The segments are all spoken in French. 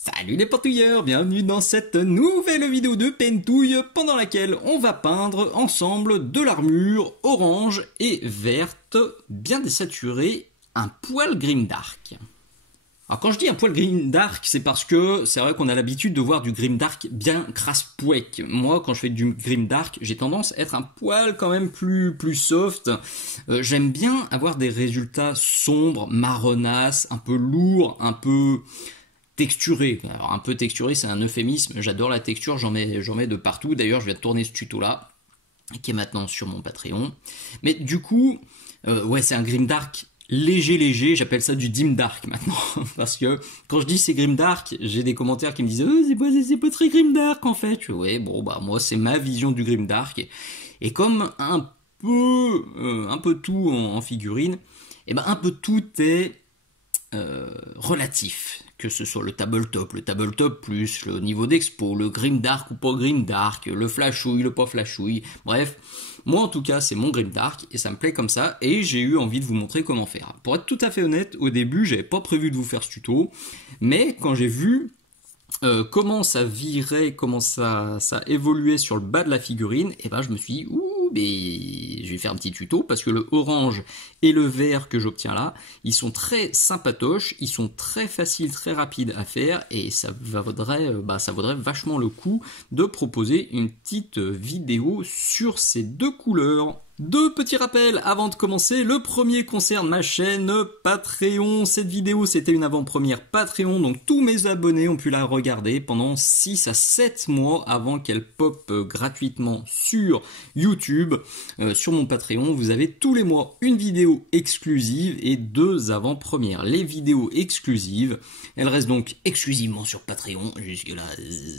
Salut les pentouilleurs, bienvenue dans cette nouvelle vidéo de Pentouille pendant laquelle on va peindre ensemble de l'armure orange et verte bien désaturée, un poil grimdark. Alors quand je dis un poil grimdark, c'est parce que c'est vrai qu'on a l'habitude de voir du grimdark bien crasse-pouec. Moi, quand je fais du grimdark, j'ai tendance à être un poil quand même plus soft. J'aime bien avoir des résultats sombres, marronnasses, un peu lourds, un peu texturé. Alors un peu texturé, c'est un euphémisme. J'adore la texture, j'en mets de partout. D'ailleurs, je vais tourner ce tuto-là, qui est maintenant sur mon Patreon. Mais du coup, ouais, c'est un grimdark léger. J'appelle ça du dimdark maintenant. Parce que quand je dis c'est grimdark, j'ai des commentaires qui me disent c'est pas très grimdark en fait. Ouais, bon, bah moi, c'est ma vision du grimdark. Et comme un peu tout en figurine, et ben un peu tout est relatif, que ce soit le tabletop plus, le niveau d'expo, le grimdark ou pas grimdark, le flashouille, le pas flashouille, bref, moi en tout cas c'est mon grimdark et ça me plaît comme ça et j'ai eu envie de vous montrer comment faire. Pour être tout à fait honnête, au début j'avais pas prévu de vous faire ce tuto, mais quand j'ai vu comment ça virait, comment ça évoluait sur le bas de la figurine, et ben je me suis dit, mais je vais faire un petit tuto parce que le orange et le vert que j'obtiens là, ils sont très sympatoches, ils sont très faciles, très rapides à faire et ça vaudrait vachement le coup de proposer une petite vidéo sur ces deux couleurs. Deux petits rappels avant de commencer. Le premier concerne ma chaîne Patreon. Cette vidéo, c'était une avant-première Patreon, donc tous mes abonnés ont pu la regarder pendant 6 à 7 mois avant qu'elle pop gratuitement sur YouTube. Sur mon Patreon, vous avez tous les mois une vidéo exclusive et deux avant-premières. Les vidéos exclusives, elles restent donc exclusivement sur Patreon. Jusque-là,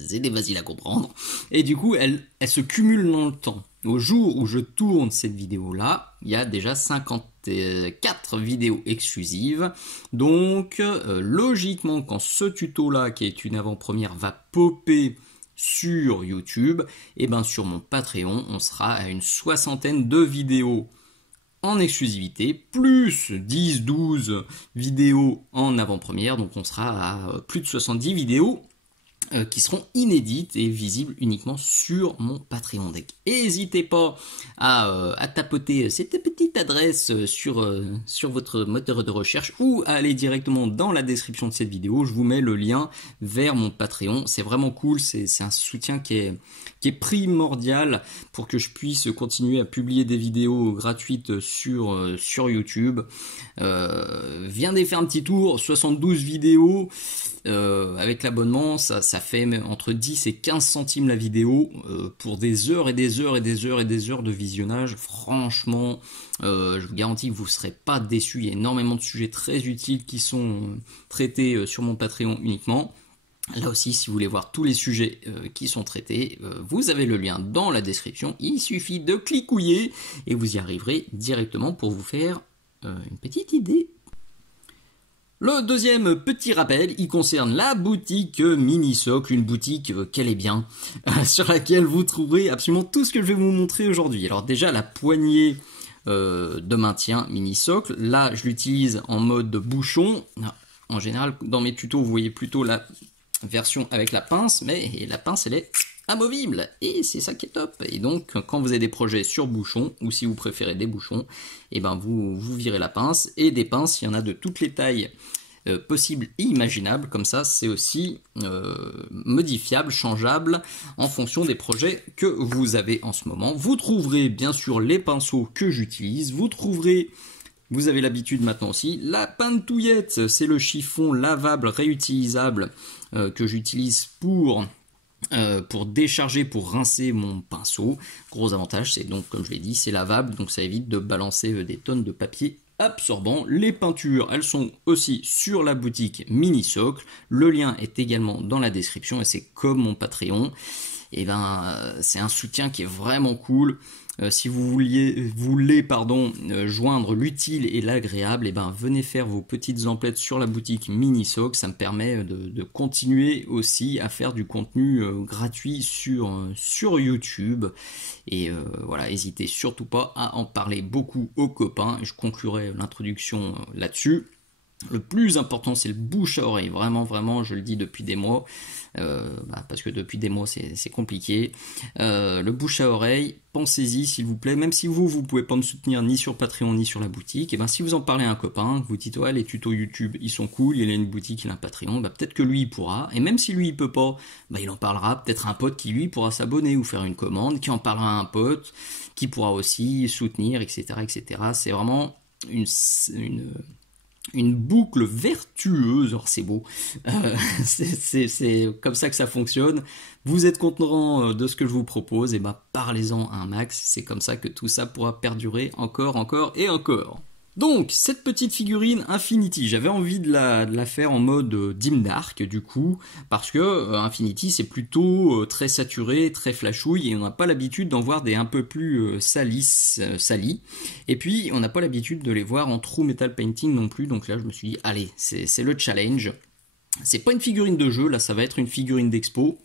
c'est facile à comprendre. Et du coup, elles se cumulent dans le temps. Au jour où je tourne cette vidéo-là, il y a déjà 54 vidéos exclusives. Donc, logiquement, quand ce tuto-là, qui est une avant-première, va popper sur YouTube, et ben sur mon Patreon, on sera à une soixantaine de vidéos en exclusivité, plus 10-12 vidéos en avant-première. Donc, on sera à plus de 70 vidéos qui seront inédites et visibles uniquement sur mon Patreon deck. N'hésitez pas à tapoter cette petite adresse sur votre moteur de recherche ou à aller directement dans la description de cette vidéo. Je vous mets le lien vers mon Patreon. C'est vraiment cool, c'est un soutien qui est primordial pour que je puisse continuer à publier des vidéos gratuites sur YouTube. Viens faire un petit tour, 72 vidéos avec l'abonnement, ça fait entre 10 et 15 centimes la vidéo pour des heures et des heures de visionnage. Franchement, je vous garantis que vous ne serez pas déçus. Il y a énormément de sujets très utiles qui sont traités sur mon Patreon uniquement. Là aussi, si vous voulez voir tous les sujets qui sont traités, vous avez le lien dans la description. Il suffit de clicouiller et vous y arriverez directement pour vous faire une petite idée. Le deuxième petit rappel, il concerne la boutique Mini-Socle, une boutique qu'elle est bien, sur laquelle vous trouverez absolument tout ce que je vais vous montrer aujourd'hui. Alors déjà, la poignée de maintien Mini-Socle, là je l'utilise en mode bouchon. En général, dans mes tutos, vous voyez plutôt la version avec la pince, mais la pince elle est amovible et c'est ça qui est top. Et donc quand vous avez des projets sur bouchon ou si vous préférez des bouchons, et ben vous virez la pince. Et des pinces, il y en a de toutes les tailles possibles et imaginables. Comme ça, c'est aussi modifiable, changeable en fonction des projets que vous avez en ce moment. Vous trouverez bien sûr les pinceaux que j'utilise. Vous avez l'habitude maintenant aussi, la pintouillette, c'est le chiffon lavable réutilisable que j'utilise pour décharger, pour rincer mon pinceau. Gros avantage, c'est donc, comme je l'ai dit, c'est lavable, donc ça évite de balancer des tonnes de papier absorbant. Les peintures, elles sont aussi sur la boutique Mini-Socle. Le lien est également dans la description et c'est comme mon Patreon. Et c'est un soutien qui est vraiment cool. Si vous voulez joindre l'utile et l'agréable, et venez faire vos petites emplettes sur la boutique Mini-Socle. Ça me permet de continuer aussi à faire du contenu gratuit sur YouTube. Et voilà, n'hésitez surtout pas à en parler beaucoup aux copains. Je conclurai l'introduction là-dessus. Le plus important, c'est le bouche à oreille. Vraiment, vraiment, je le dis depuis des mois. Parce que depuis des mois, c'est compliqué. Le bouche à oreille, pensez-y, s'il vous plaît. Même si vous pouvez pas me soutenir ni sur Patreon, ni sur la boutique, et ben, si vous en parlez à un copain, que vous dites, ouais, les tutos YouTube, ils sont cool, il a une boutique, il a un Patreon, bah, peut-être que lui, il pourra. Et même si lui, il peut pas, bah, il en parlera. Peut-être un pote qui, lui, pourra s'abonner ou faire une commande, qui en parlera à un pote, qui pourra aussi soutenir, etc., etc. C'est vraiment une boucle vertueuse, alors c'est beau, c'est comme ça que ça fonctionne. Vous êtes content de ce que je vous propose, et bah parlez-en un max, c'est comme ça que tout ça pourra perdurer encore, encore et encore. Donc, cette petite figurine Infinity, j'avais envie de la faire en mode Dim Dark, du coup, parce que Infinity, c'est plutôt très saturé, très flashouille, et on n'a pas l'habitude d'en voir des un peu plus salis. Et puis, on n'a pas l'habitude de les voir en true metal painting non plus, donc là, je me suis dit, allez, c'est le challenge. C'est pas une figurine de jeu, là, ça va être une figurine d'expo.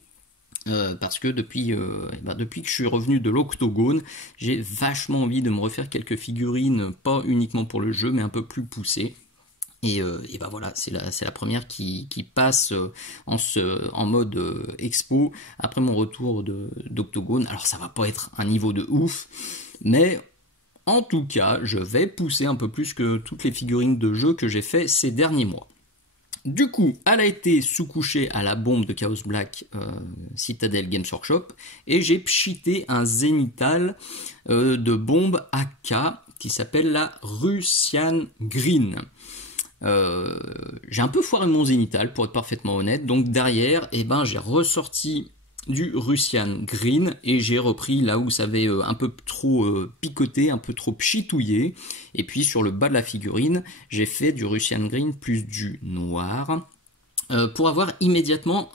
Parce que depuis que je suis revenu de l'Octogone, j'ai vachement envie de me refaire quelques figurines, pas uniquement pour le jeu, mais un peu plus poussées. Et bah voilà, c'est la première qui passe en mode expo après mon retour d'Octogone. Alors ça va pas être un niveau de ouf, mais en tout cas, je vais pousser un peu plus que toutes les figurines de jeu que j'ai fait ces derniers mois. Du coup, elle a été sous-couchée à la bombe de Chaos Black Citadel Games Workshop et j'ai pchité un zénital de bombe AK qui s'appelle la Russian Green. J'ai un peu foiré mon zénital pour être parfaitement honnête, donc derrière, j'ai ressorti du Russian Green et j'ai repris là où ça avait un peu trop picoté, un peu trop chitouillé, et puis sur le bas de la figurine j'ai fait du Russian Green plus du noir pour avoir immédiatement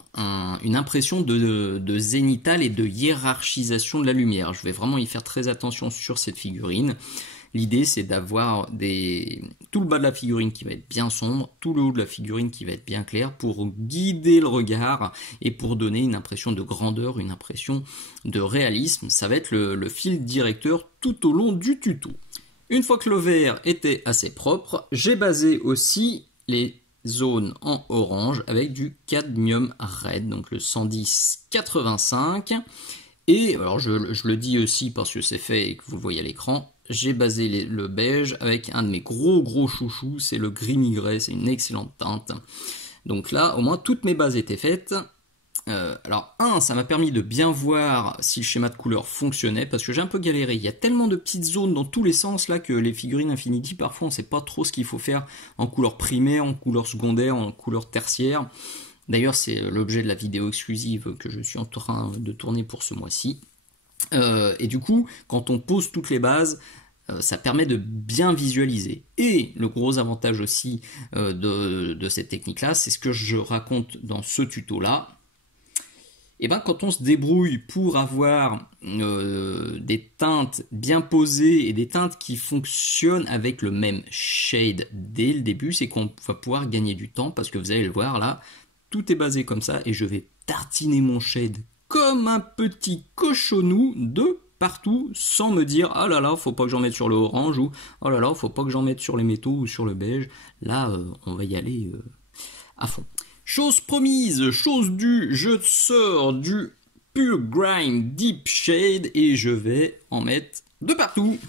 une impression de zénital et de hiérarchisation de la lumière. Je vais vraiment y faire très attention sur cette figurine. L'idée, c'est d'avoir tout le bas de la figurine qui va être bien sombre, tout le haut de la figurine qui va être bien clair pour guider le regard et pour donner une impression de grandeur, une impression de réalisme. Ça va être le fil directeur tout au long du tuto. Une fois que le vert était assez propre, j'ai basé aussi les zones en orange avec du cadmium red, donc le 110-85. Et alors je le dis aussi parce que c'est fait et que vous le voyez à l'écran, j'ai basé le beige avec un de mes gros chouchous, c'est le gris migré, c'est une excellente teinte. Donc là, au moins, toutes mes bases étaient faites. Alors, ça m'a permis de bien voir si le schéma de couleur fonctionnait, parce que j'ai un peu galéré. Il y a tellement de petites zones dans tous les sens là que les figurines Infinity, parfois, on ne sait pas trop ce qu'il faut faire en couleur primaire, en couleur secondaire, en couleur tertiaire. D'ailleurs, c'est l'objet de la vidéo exclusive que je suis en train de tourner pour ce mois-ci. Et du coup, quand on pose toutes les bases, ça permet de bien visualiser. Et le gros avantage aussi de cette technique-là, c'est ce que je raconte dans ce tuto-là. Et quand on se débrouille pour avoir des teintes bien posées et des teintes qui fonctionnent avec le même shade dès le début, c'est qu'on va pouvoir gagner du temps parce que vous allez le voir là, tout est basé comme ça et je vais tartiner mon shade comme un petit cochonou de partout sans me dire ah là là faut pas que j'en mette sur le orange ou oh là là faut pas que j'en mette sur les métaux ou sur le beige. Là on va y aller à fond. Chose promise, chose due, je sors du Pure Grime Deep Shade et je vais en mettre de partout.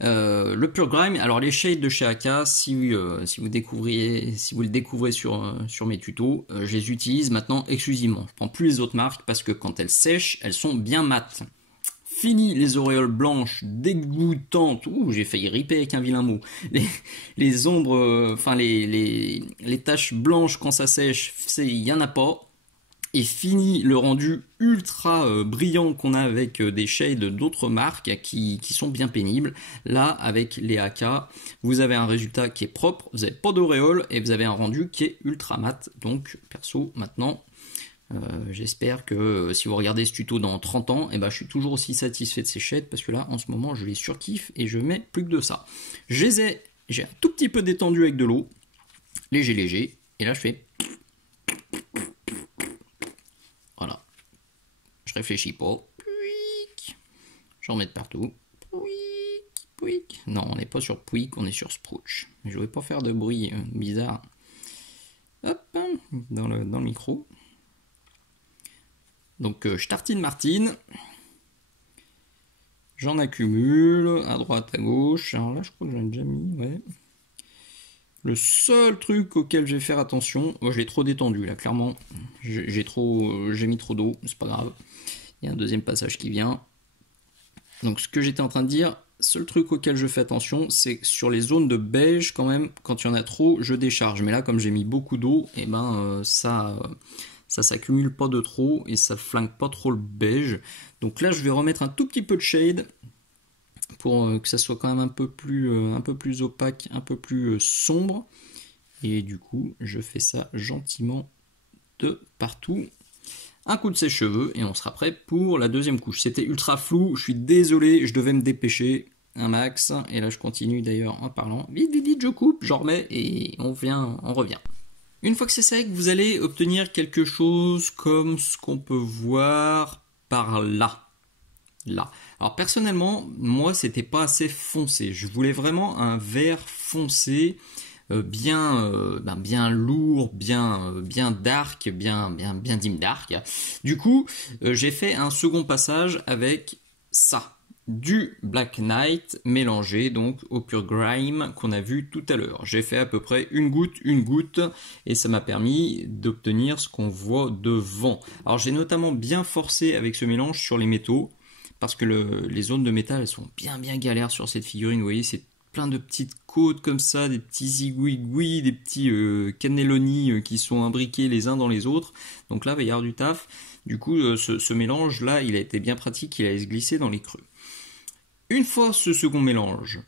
Le Pure Grime, alors les shades de chez AK, si vous le découvrez sur mes tutos, je les utilise maintenant exclusivement. Je prends plus les autres marques parce que quand elles sèchent, elles sont bien mates. Fini les auréoles blanches dégoûtantes. Ouh, j'ai failli riper avec un vilain mot. Les ombres, les taches blanches quand ça sèche, il y en a pas. Et fini le rendu ultra brillant qu'on a avec des shades d'autres marques qui sont bien pénibles. Là, avec les AK, vous avez un résultat qui est propre, vous n'avez pas d'auréole et vous avez un rendu qui est ultra mat. Donc, perso, maintenant, j'espère que si vous regardez ce tuto dans 30 ans, je suis toujours aussi satisfait de ces shades parce que là, en ce moment, je les surkiffe et je mets plus que de ça. J'ai un tout petit peu détendu avec de l'eau, léger, et là, je fais... Voilà. Je réfléchis pas. J'en mets de partout. Non, on n'est pas sur Pouic, on est sur Sprouch. Je ne vais pas faire de bruit bizarre. dans le micro. Donc je tartine Martine. J'en accumule à droite, à gauche. Alors là, je crois que j'en ai déjà mis, ouais. Le seul truc auquel je vais faire attention, moi je l'ai trop détendu là, clairement. J'ai mis trop d'eau, c'est pas grave. Il y a un deuxième passage qui vient. Donc ce que j'étais en train de dire, seul truc auquel je fais attention, c'est que sur les zones de beige, quand même, quand il y en a trop, je décharge. Mais là, comme j'ai mis beaucoup d'eau, et ça s'accumule pas de trop et ça flingue pas trop le beige. Donc là, je vais remettre un tout petit peu de shade pour que ça soit quand même un peu plus opaque, un peu plus sombre. Et du coup, je fais ça gentiment de partout. Un coup de sèche-cheveux et on sera prêt pour la deuxième couche. C'était ultra flou, je suis désolé, je devais me dépêcher un max. Et là, je continue d'ailleurs en parlant. Vite, vite, vite, je coupe, j'en remets et on revient. Une fois que c'est sec, vous allez obtenir quelque chose comme ce qu'on peut voir par là. Là. Alors personnellement, moi, c'était pas assez foncé. Je voulais vraiment un vert foncé, bien lourd, bien dark, bien dim dark. Du coup, j'ai fait un second passage avec ça. Du Black Knight mélangé donc au Pure Grime qu'on a vu tout à l'heure. J'ai fait à peu près une goutte et ça m'a permis d'obtenir ce qu'on voit devant. Alors j'ai notamment bien forcé avec ce mélange sur les métaux parce que les zones de métal elles sont bien galères sur cette figurine. Vous voyez, c'est plein de petites côtes comme ça, des petits zigouigouis, des petits cannelloni qui sont imbriqués les uns dans les autres. Donc là, il va y avoir du taf. Du coup, ce mélange là, il a été bien pratique, il a se glisser dans les creux. Une fois ce second mélange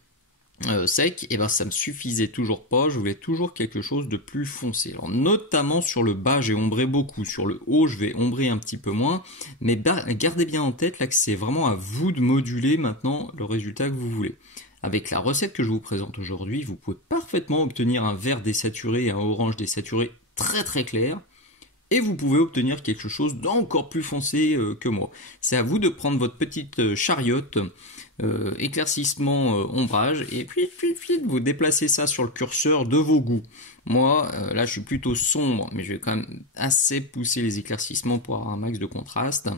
sec, et ça me suffisait toujours pas, je voulais toujours quelque chose de plus foncé. Alors notamment sur le bas, j'ai ombré beaucoup, sur le haut, je vais ombrer un petit peu moins, mais gardez bien en tête là que c'est vraiment à vous de moduler maintenant le résultat que vous voulez. Avec la recette que je vous présente aujourd'hui, vous pouvez parfaitement obtenir un vert désaturé et un orange désaturé très clair. Et vous pouvez obtenir quelque chose d'encore plus foncé que moi. C'est à vous de prendre votre petite chariote, éclaircissement, ombrage, et puis vous déplacez ça sur le curseur de vos goûts. Moi, là je suis plutôt sombre, mais je vais quand même assez pousser les éclaircissements pour avoir un max de contraste.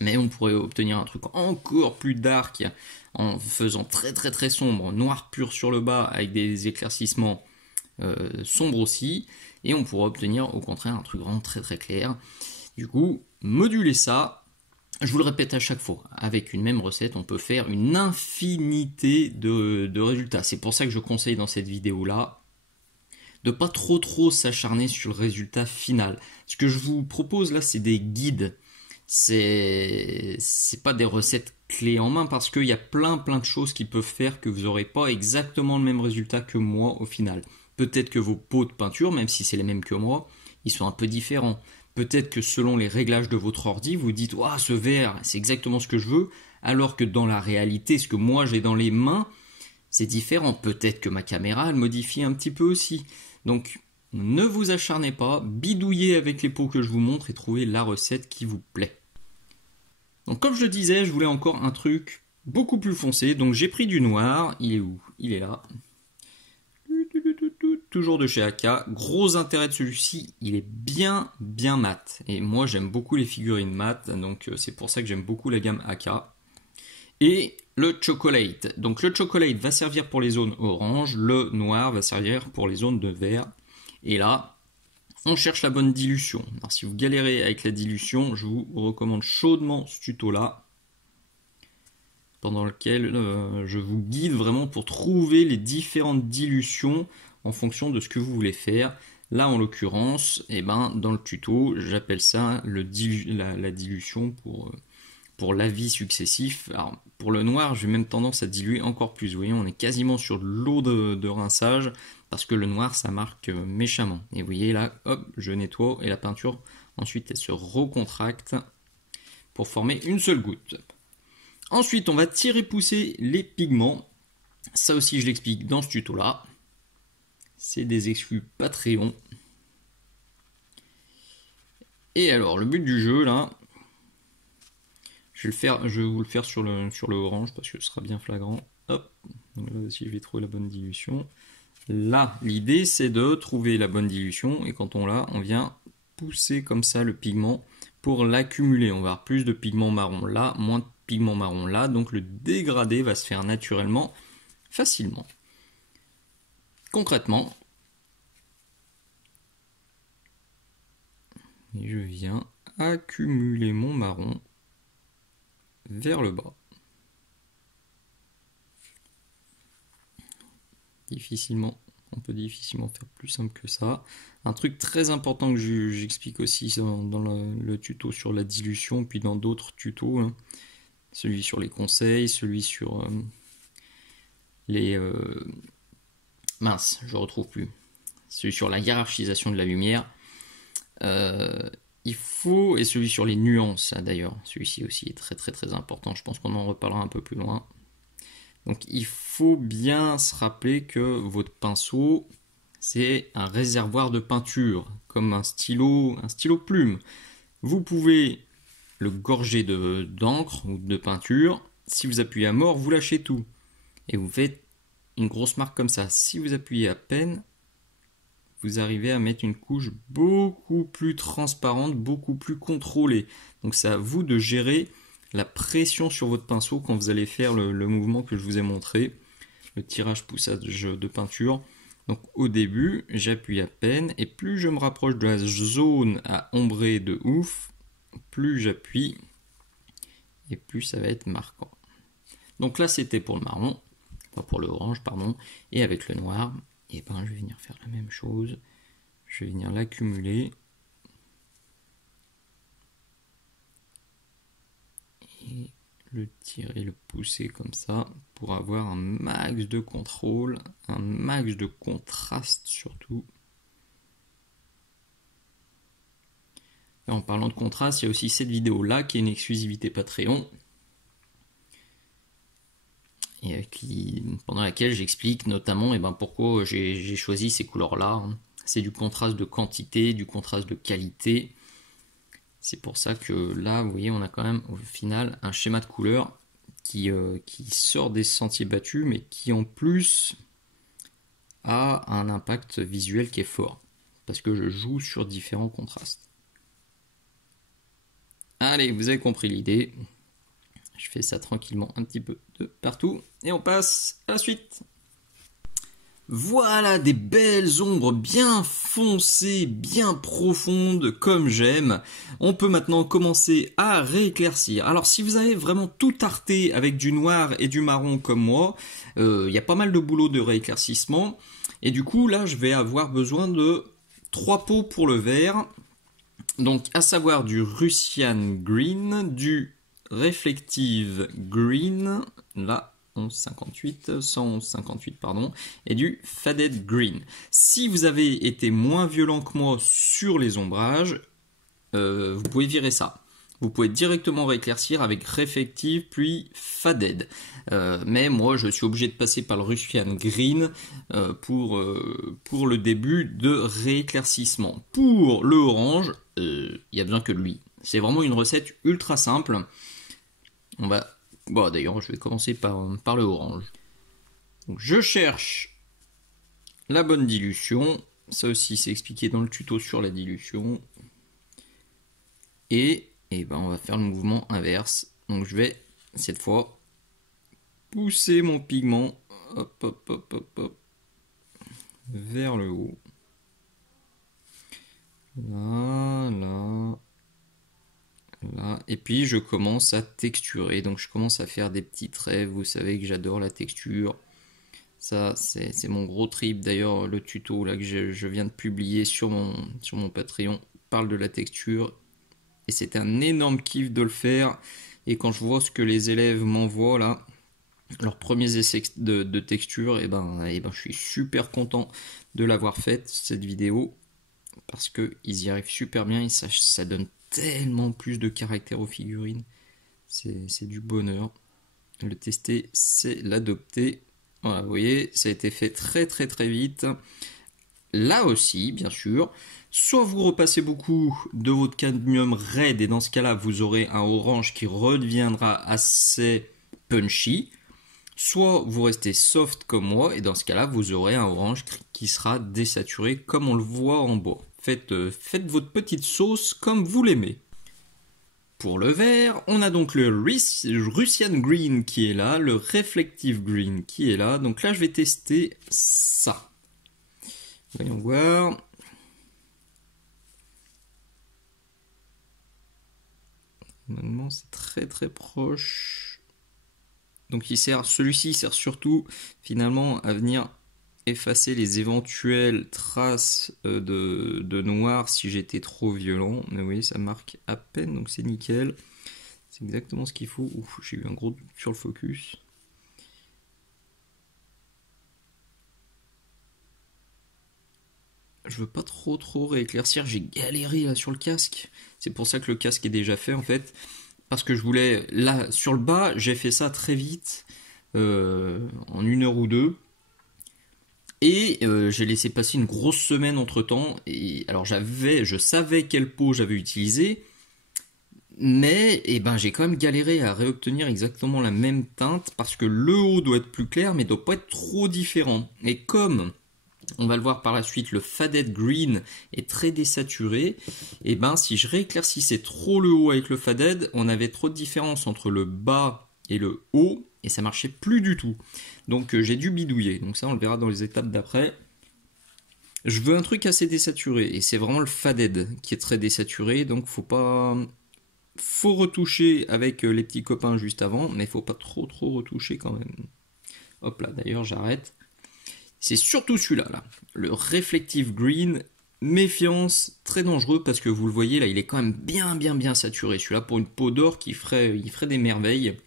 Mais on pourrait obtenir un truc encore plus dark en faisant très sombre, noir pur sur le bas avec des éclaircissements sombres aussi. Et on pourra obtenir au contraire un truc vraiment très clair. Du coup, moduler ça, je vous le répète à chaque fois, avec une même recette, on peut faire une infinité de résultats. C'est pour ça que je conseille dans cette vidéo-là de pas trop s'acharner sur le résultat final. Ce que je vous propose là, c'est des guides. C'est pas des recettes clés en main parce qu'il y a plein de choses qui peuvent faire que vous n'aurez pas exactement le même résultat que moi au final. Peut-être que vos pots de peinture, même si c'est les mêmes que moi, ils sont un peu différents. Peut-être que selon les réglages de votre ordi, vous dites « Ouah, ce vert, c'est exactement ce que je veux », alors que dans la réalité, ce que moi j'ai dans les mains, c'est différent. Peut-être que ma caméra, elle modifie un petit peu aussi. Donc, ne vous acharnez pas, bidouillez avec les pots que je vous montre et trouvez la recette qui vous plaît. Donc comme je le disais, je voulais encore un truc beaucoup plus foncé. Donc j'ai pris du noir. Il est où? Il est là. Toujours de chez AK. Gros intérêt de celui-ci, il est bien mat. Et moi j'aime beaucoup les figurines mat. Donc c'est pour ça que j'aime beaucoup la gamme AK. Et le chocolate. Donc le chocolate va servir pour les zones orange. Le noir va servir pour les zones de vert. Et là, on cherche la bonne dilution. Alors, si vous galérez avec la dilution, je vous recommande chaudement ce tuto-là, pendant lequel je vous guide vraiment pour trouver les différentes dilutions en fonction de ce que vous voulez faire. Là, en l'occurrence, dans le tuto, j'appelle ça la dilution pour l'avis successif. Alors, pour le noir, j'ai même tendance à diluer encore plus. Vous voyez, on est quasiment sur de l'eau de rinçage, parce que le noir, ça marque méchamment. Et vous voyez là, hop, je nettoie, et la peinture, ensuite, elle se recontracte pour former une seule goutte. Ensuite, on va tirer-pousser les pigments. Ça aussi, je l'explique dans ce tuto-là. C'est des exclus Patreon. Et alors, le but du jeu, là, je vais vous le faire sur le orange, parce que ce sera bien flagrant. Hop, donc là aussi, je vais trouver la bonne dilution. Là, l'idée c'est de trouver la bonne dilution et quand on l'a, on vient pousser comme ça le pigment pour l'accumuler. On va avoir plus de pigment marron là, moins de pigment marron là, donc le dégradé va se faire naturellement, facilement. Concrètement, je viens accumuler mon marron vers le bas. On peut difficilement faire plus simple que ça. Un truc très important que j'explique aussi dans le tuto sur la dilution, puis dans d'autres tutos, hein. Celui sur les conseils, celui sur les... mince, je retrouve plus. Celui sur la hiérarchisation de la lumière. Il faut, et celui sur les nuances d'ailleurs, celui-ci aussi est très très très important, je pense qu'on en reparlera un peu plus loin. Donc il faut bien se rappeler que votre pinceau, c'est un réservoir de peinture, comme un stylo plume. Vous pouvez le gorger d'encre ou de peinture, si vous appuyez à mort, vous lâchez tout. Et vous faites une grosse marque comme ça. Si vous appuyez à peine, vous arrivez à mettre une couche beaucoup plus transparente, beaucoup plus contrôlée. Donc c'est à vous de gérer la pression sur votre pinceau quand vous allez faire le mouvement que je vous ai montré, le tirage-poussage de peinture. Donc au début, j'appuie à peine et plus je me rapproche de la zone à ombrer de ouf, plus j'appuie et plus ça va être marquant. Donc là c'était pour le marron, enfin pour le orange pardon, et avec le noir, et ben je vais venir faire la même chose, je vais venir l'accumuler. Et le tirer, le pousser comme ça pour avoir un max de contrôle, un max de contraste surtout. Et en parlant de contraste, il y a aussi cette vidéo là qui est une exclusivité Patreon et pendant laquelle j'explique notamment pourquoi j'ai choisi ces couleurs là. C'est du contraste de quantité, du contraste de qualité. C'est pour ça que là, vous voyez, on a quand même au final un schéma de couleurs qui sort des sentiers battus, mais qui en plus a un impact visuel qui est fort, parce que je joue sur différents contrastes. Allez, vous avez compris l'idée. Je fais ça tranquillement un petit peu de partout, et on passe à la suite. Voilà des belles ombres bien foncées, bien profondes, comme j'aime. On peut maintenant commencer à rééclaircir. Alors si vous avez vraiment tout tarté avec du noir et du marron comme moi, il y a pas mal de boulot de rééclaircissement. Et du coup là je vais avoir besoin de 3 pots pour le vert. Donc à savoir du Russian Green, du Reflective Green, là. 11158 pardon, et du Faded Green. Si vous avez été moins violent que moi sur les ombrages, vous pouvez virer ça. Vous pouvez directement rééclaircir avec Reflective puis Faded. Mais moi je suis obligé de passer par le Russian Green pour le début de rééclaircissement. Pour le orange, il n'y a besoin que de lui. C'est vraiment une recette ultra simple. On va... Bon, d'ailleurs, je vais commencer par le orange. Donc, je cherche la bonne dilution. Ça aussi, c'est expliqué dans le tuto sur la dilution. Et on va faire le mouvement inverse. Donc, je vais, cette fois, pousser mon pigment hop, vers le haut. Là. Et puis je commence à texturer, donc je commence à faire des petits traits. Vous savez que j'adore la texture, ça c'est mon gros trip. D'ailleurs le tuto là que je viens de publier sur mon Patreon parle de la texture et c'est un énorme kiff de le faire. Et quand je vois ce que les élèves m'envoient là, leurs premiers essais de texture, et je suis super content de l'avoir faite cette vidéo parce que ils y arrivent super bien et ça donne tellement plus de caractère aux figurines. C'est du bonheur. Le tester, c'est l'adopter. Voilà, vous voyez, ça a été fait très très très vite. Là aussi, bien sûr, soit vous repassez beaucoup de votre cadmium raide et dans ce cas-là, vous aurez un orange qui redeviendra assez punchy. soit vous restez soft comme moi, et dans ce cas-là, vous aurez un orange qui sera désaturé comme on le voit en bas. Faites votre petite sauce comme vous l'aimez. Pour le vert, on a donc le Russian Green qui est là, le Reflective Green qui est là. Donc là, je vais tester ça. Voyons voir. Normalement, c'est très très proche. Donc celui-ci sert surtout finalement à venir effacer les éventuelles traces de noir si j'étais trop violent. Mais oui, ça marque à peine, donc c'est nickel. C'est exactement ce qu'il faut. Ouf, j'ai eu un gros doute sur le focus. Je veux pas trop rééclaircir, j'ai galéré là sur le casque. C'est pour ça que le casque est déjà fait en fait. Parce que je voulais, là sur le bas, j'ai fait ça très vite, en 1 heure ou 2. Et j'ai laissé passer une grosse semaine entre temps. Et alors je savais quelle peau j'avais utilisé. Mais j'ai quand même galéré à réobtenir exactement la même teinte. Parce que le haut doit être plus clair, mais doit pas être trop différent. Et comme on va le voir par la suite, le Faded Green est très désaturé. Et si je rééclaircissais trop le haut avec le Faded, on avait trop de différence entre le bas et le haut, et ça marchait plus du tout. Donc j'ai dû bidouiller. Donc ça, on le verra dans les étapes d'après. Je veux un truc assez désaturé, et c'est vraiment le Faded qui est très désaturé. Donc faut retoucher avec les petits copains juste avant, mais faut pas trop retoucher quand même. Hop là, d'ailleurs j'arrête. C'est surtout celui-là, là. Le Reflective Green, méfiance, très dangereux parce que vous le voyez là, il est quand même bien saturé. Celui-là pour une peau d'or il ferait des merveilles.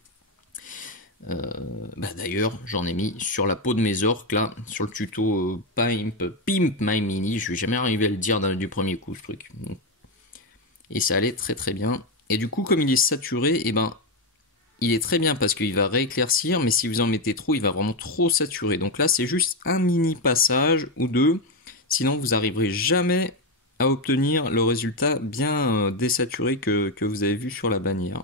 D'ailleurs, j'en ai mis sur la peau de mes orques là, sur le tuto Pimp My Mini. Je vais jamais arriver à le dire du premier coup ce truc. Et ça allait très bien. Et du coup, comme il est saturé, il est très bien parce qu'il va rééclaircir, mais si vous en mettez trop, il va vraiment trop saturer. Donc là, c'est juste un mini passage ou deux. Sinon, vous n'arriverez jamais à obtenir le résultat bien désaturé que vous avez vu sur la bannière.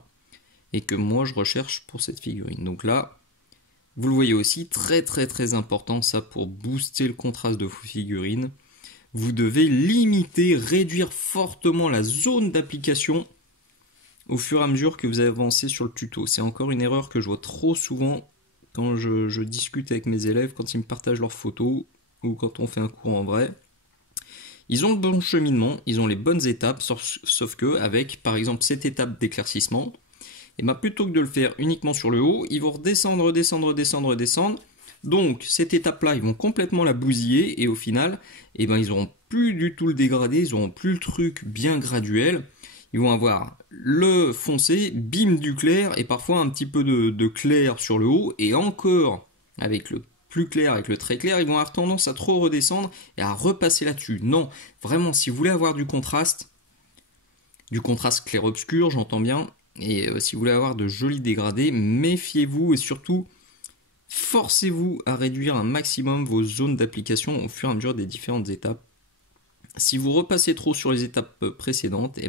Et que moi, je recherche pour cette figurine. Donc là, vous le voyez aussi, très important ça pour booster le contraste de vos figurines. Vous devez limiter, réduire fortement la zone d'application au fur et à mesure que vous avancez sur le tuto. C'est encore une erreur que je vois trop souvent quand je discute avec mes élèves, quand ils me partagent leurs photos ou quand on fait un cours en vrai. Ils ont le bon cheminement, ils ont les bonnes étapes, sauf que avec par exemple cette étape d'éclaircissement, plutôt que de le faire uniquement sur le haut, ils vont redescendre. Donc cette étape-là, ils vont complètement la bousiller et au final, ils n'auront plus du tout le dégradé, ils n'auront plus le truc bien graduel. Ils vont avoir le foncé, bim du clair, et parfois un petit peu de clair sur le haut, et encore avec le plus clair, avec le très clair, ils vont avoir tendance à trop redescendre et à repasser là-dessus. Non, vraiment, si vous voulez avoir du contraste clair-obscur, j'entends bien, et si vous voulez avoir de jolis dégradés, méfiez-vous et surtout, forcez-vous à réduire un maximum vos zones d'application au fur et à mesure des différentes étapes. Si vous repassez trop sur les étapes précédentes,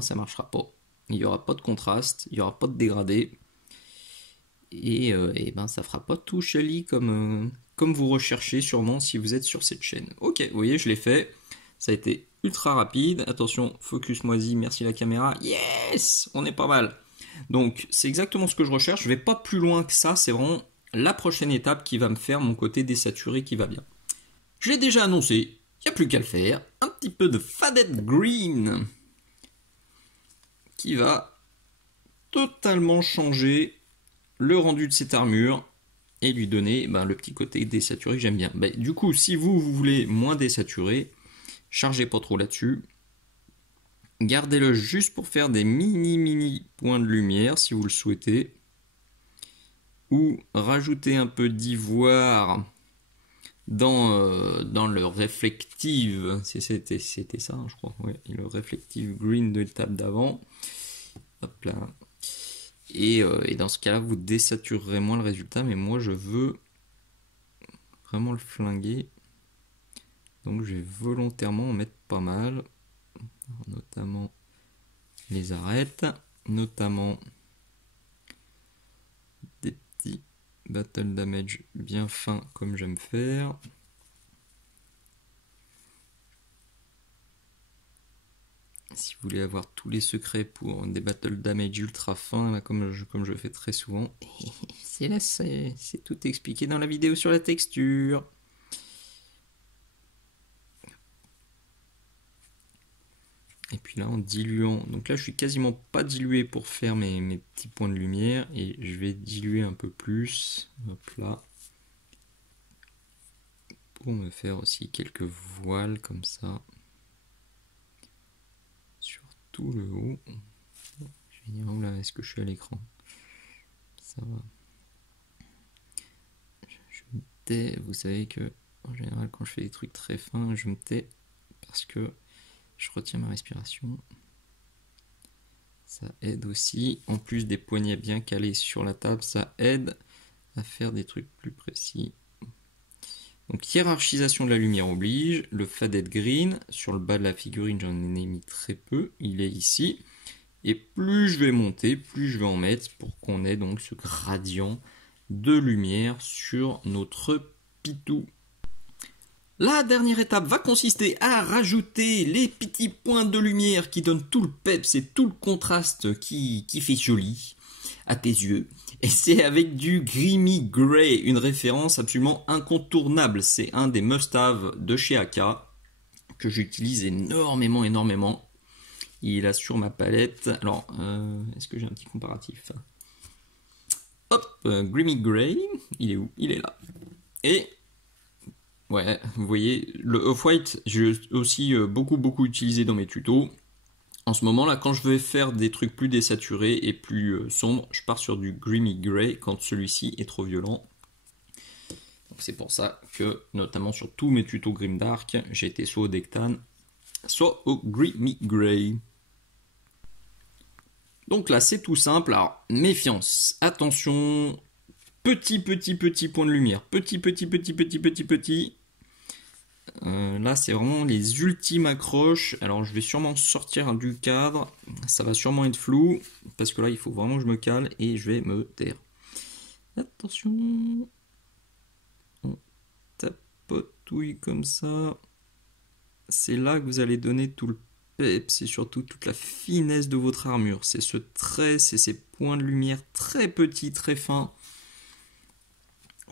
ça marchera pas. Il n'y aura pas de contraste, il n'y aura pas de dégradé. Et ça fera pas tout joli comme vous recherchez sûrement si vous êtes sur cette chaîne. Ok, vous voyez, je l'ai fait. Ça a été ultra rapide. Attention, focus moisi, merci la caméra. Yes, on est pas mal. Donc, c'est exactement ce que je recherche. Je vais pas plus loin que ça. C'est vraiment la prochaine étape qui va me faire mon côté désaturé qui va bien. Je l'ai déjà annoncé. Il n'y a plus qu'à le faire. Un petit peu de Faded Green qui va totalement changer le rendu de cette armure et lui donner le petit côté désaturé que j'aime bien. Du coup, si vous voulez moins désaturé, chargez pas trop là-dessus. Gardez-le juste pour faire des mini points de lumière si vous le souhaitez. Ou rajoutez un peu d'ivoire dans le Reflective, c'était ça je crois, ouais, le Reflective Green de l'étape d'avant. Hop là. Et dans ce cas là vous désaturerez moins le résultat, mais moi je veux vraiment le flinguer, donc je vais volontairement en mettre pas mal, notamment les arêtes, notamment des petits battle damage bien fin comme j'aime faire. Si vous voulez avoir tous les secrets pour des battle damage ultra fins, là, comme je fais très souvent, c'est là, c'est tout expliqué dans la vidéo sur la texture. Et puis là, en diluant, donc là je suis quasiment pas dilué pour faire mes petits points de lumière, et je vais diluer un peu plus, hop là, pour me faire aussi quelques voiles comme ça, sur tout le haut. Je vais dire, oh là, est-ce que je suis à l'écran? Ça va. Je me tais, vous savez que, en général, quand je fais des trucs très fins, je me tais, parce que je retiens ma respiration. Ça aide aussi, en plus des poignets bien calés sur la table, ça aide à faire des trucs plus précis. Donc hiérarchisation de la lumière oblige, le faded green, sur le bas de la figurine j'en ai mis très peu, il est ici. Et plus je vais monter, plus je vais en mettre pour qu'on ait donc ce gradient de lumière sur notre pitou. La dernière étape va consister à rajouter les petits points de lumière qui donnent tout le peps et tout le contraste qui fait joli à tes yeux. Et c'est avec du Grimy Grey, une référence absolument incontournable. C'est un des must-have de chez Aka que j'utilise énormément. Il est sur ma palette. Alors, est-ce que j'ai un petit comparatif? Hop, Grimy Grey, il est où? Il est là. Et ouais, vous voyez, le Off-White, j'ai aussi beaucoup utilisé dans mes tutos. En ce moment là, quand je vais faire des trucs plus désaturés et plus sombres, je pars sur du Grimy Grey quand celui-ci est trop violent. Donc c'est pour ça que, notamment sur tous mes tutos Grimdark, j'ai été soit au Dectan, soit au Grimy Grey. Donc là, c'est tout simple. Alors, méfiance, attention, petit point de lumière, petit. Là, c'est vraiment les ultimes accroches. Alors, je vais sûrement sortir du cadre. Ça va sûrement être flou. Parce que là, il faut vraiment que je me cale et je vais me taire. Attention. On tapotouille comme ça. C'est là que vous allez donner tout le peps et surtout toute la finesse de votre armure. C'est ce trait, c'est ces points de lumière très petits, très fins,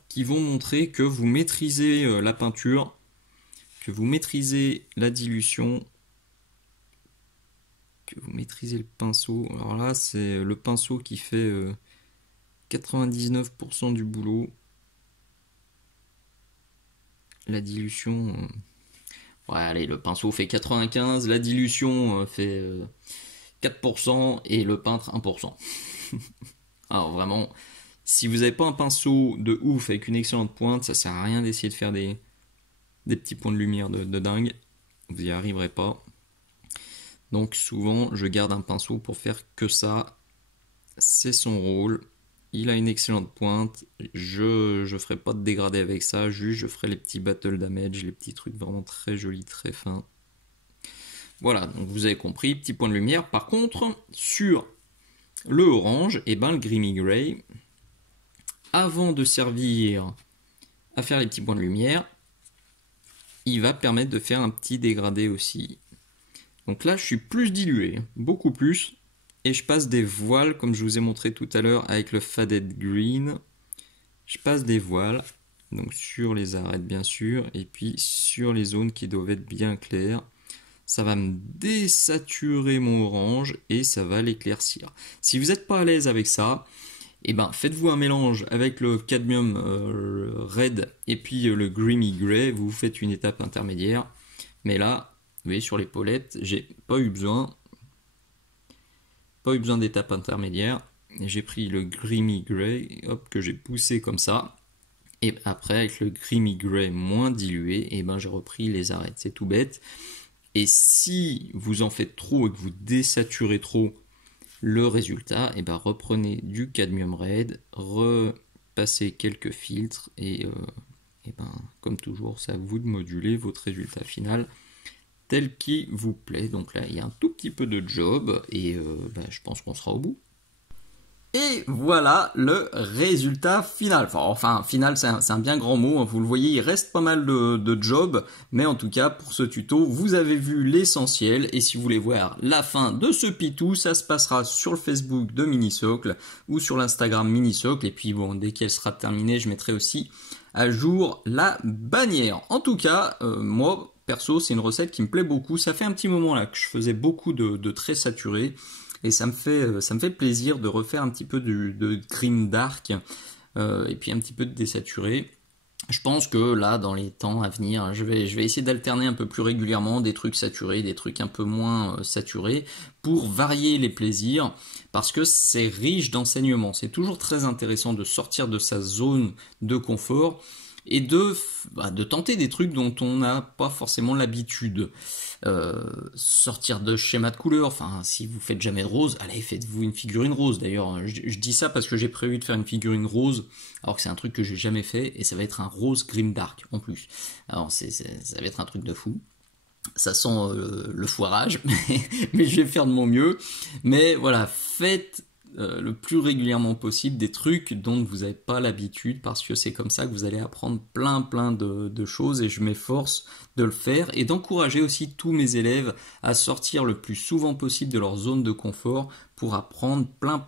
qui vont montrer que vous maîtrisez la peinture, que vous maîtrisez la dilution, que vous maîtrisez le pinceau. Alors là, c'est le pinceau qui fait 99% du boulot. La dilution... ouais, allez, le pinceau fait 95%, la dilution fait 4% et le peintre 1%. Alors vraiment, si vous n'avez pas un pinceau de ouf avec une excellente pointe, ça sert à rien d'essayer de faire des petits points de lumière de dingue. Vous n'y arriverez pas. Donc souvent, je garde un pinceau pour faire que ça. C'est son rôle. Il a une excellente pointe. Je ferai pas de dégradé avec ça. Juste, je ferai les petits battle damage, les petits trucs vraiment très jolis, très fins. Voilà, donc vous avez compris, petit point de lumière. Par contre, sur le orange, et ben le Grimy Grey, avant de servir à faire les petits points de lumière, il va permettre de faire un petit dégradé aussi. Donc là, je suis plus dilué, beaucoup plus. Et je passe des voiles, comme je vous ai montré tout à l'heure avec le Faded Green. Je passe des voiles, donc sur les arêtes bien sûr, et puis sur les zones qui doivent être bien claires. Ça va me désaturer mon orange et ça va l'éclaircir. Si vous n'êtes pas à l'aise avec ça, eh ben, faites-vous un mélange avec le cadmium red et puis le Grimy Grey. Vous faites une étape intermédiaire. Mais là, vous voyez sur l'épaulette, j'ai pas eu besoin d'étape intermédiaire. J'ai pris le Grimy Grey, hop, que j'ai poussé comme ça. Et après, avec le Grimy Grey moins dilué, et ben j'ai repris les arêtes. C'est tout bête. Et si vous en faites trop et que vous désaturez trop le résultat, et ben reprenez du cadmium red, repassez quelques filtres et ben, comme toujours, c'est à vous de moduler votre résultat final tel qu'il vous plaît. Donc là, il y a un tout petit peu de job et ben, je pense qu'on sera au bout. Et voilà le résultat final. Enfin final, c'est un bien grand mot. Vous le voyez, il reste pas mal de jobs. Mais en tout cas, pour ce tuto, vous avez vu l'essentiel. Et si vous voulez voir la fin de ce pitou, ça se passera sur le Facebook de Minisocle ou sur l'Instagram Minisocle. Et puis bon, dès qu'elle sera terminée, je mettrai aussi à jour la bannière. En tout cas, moi, perso, c'est une recette qui me plaît beaucoup. Ça fait un petit moment là que je faisais beaucoup de traits saturés. Et ça me fait plaisir de refaire un petit peu de grim dark et puis un petit peu de désaturé. Je pense que là, dans les temps à venir, je vais essayer d'alterner un peu plus régulièrement des trucs saturés, des trucs un peu moins saturés, pour varier les plaisirs, parce que c'est riche d'enseignements. C'est toujours très intéressant de sortir de sa zone de confort et de tenter des trucs dont on n'a pas forcément l'habitude. Sortir de schéma de couleurs, enfin si vous faites jamais de rose, allez faites-vous une figurine rose. D'ailleurs je dis ça parce que j'ai prévu de faire une figurine rose, alors que c'est un truc que j'ai jamais fait, et ça va être un rose grimdark en plus. Alors ça va être un truc de fou. Ça sent le foirage, mais je vais faire de mon mieux. Mais voilà, faites le plus régulièrement possible des trucs dont vous n'avez pas l'habitude, parce que c'est comme ça que vous allez apprendre plein de choses, et je m'efforce de le faire et d'encourager aussi tous mes élèves à sortir le plus souvent possible de leur zone de confort pour apprendre plein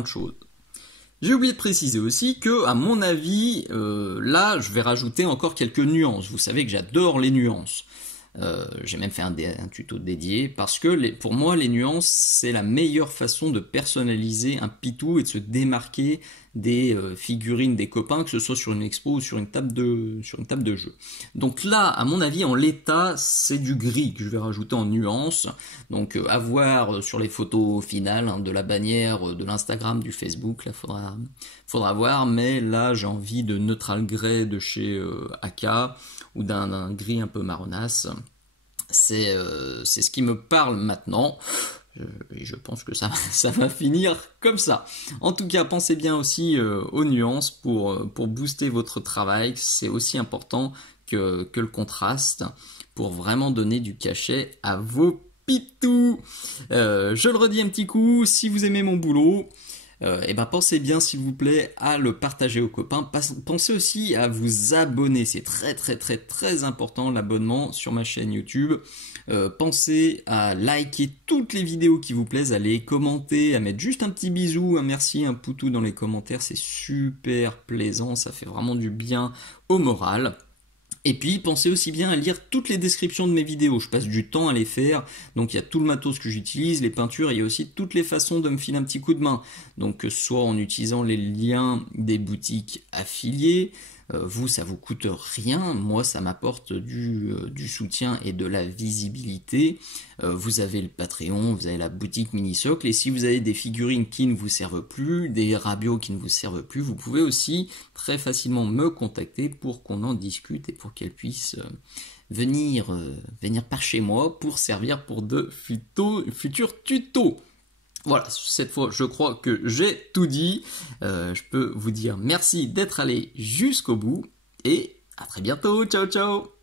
de choses. J'ai oublié de préciser aussi que, à mon avis, là je vais rajouter encore quelques nuances. Vous savez que j'adore les nuances. J'ai même fait un tuto dédié parce que pour moi les nuances c'est la meilleure façon de personnaliser un pitou et de se démarquer des figurines des copains, que ce soit sur une expo ou sur une table de jeu. Donc là, à mon avis, en l'état, c'est du gris que je vais rajouter en nuances. Donc à voir sur les photos finales hein, de la bannière, de l'Instagram, du Facebook, là faudra voir, mais là j'ai envie de neutral grey de chez AK ou d'un gris un peu marronasse. C'est ce qui me parle maintenant. Et je pense que ça va finir comme ça. En tout cas, pensez bien aussi aux nuances pour booster votre travail. C'est aussi important que le contraste pour vraiment donner du cachet à vos pitous. Je le redis un petit coup, si vous aimez mon boulot, pensez bien s'il vous plaît à le partager aux copains. Pensez aussi à vous abonner, c'est très important l'abonnement sur ma chaîne YouTube. Pensez à liker toutes les vidéos qui vous plaisent, à les commenter, à mettre juste un petit bisou, un merci, un poutou dans les commentaires, c'est super plaisant, ça fait vraiment du bien au moral. Et puis pensez aussi bien à lire toutes les descriptions de mes vidéos, je passe du temps à les faire, donc il y a tout le matos que j'utilise, les peintures, et il y a aussi toutes les façons de me filer un petit coup de main, donc soit en utilisant les liens des boutiques affiliées, vous ça vous coûte rien, moi ça m'apporte du soutien et de la visibilité, vous avez le Patreon, vous avez la boutique Minisocle, et si vous avez des figurines qui ne vous servent plus, des rabios qui ne vous servent plus, vous pouvez aussi très facilement me contacter pour qu'on en discute et pour qu'elles puissent venir par chez moi pour servir pour de futurs tutos. Voilà, cette fois je crois que j'ai tout dit, je peux vous dire merci d'être allé jusqu'au bout et à très bientôt, ciao ciao.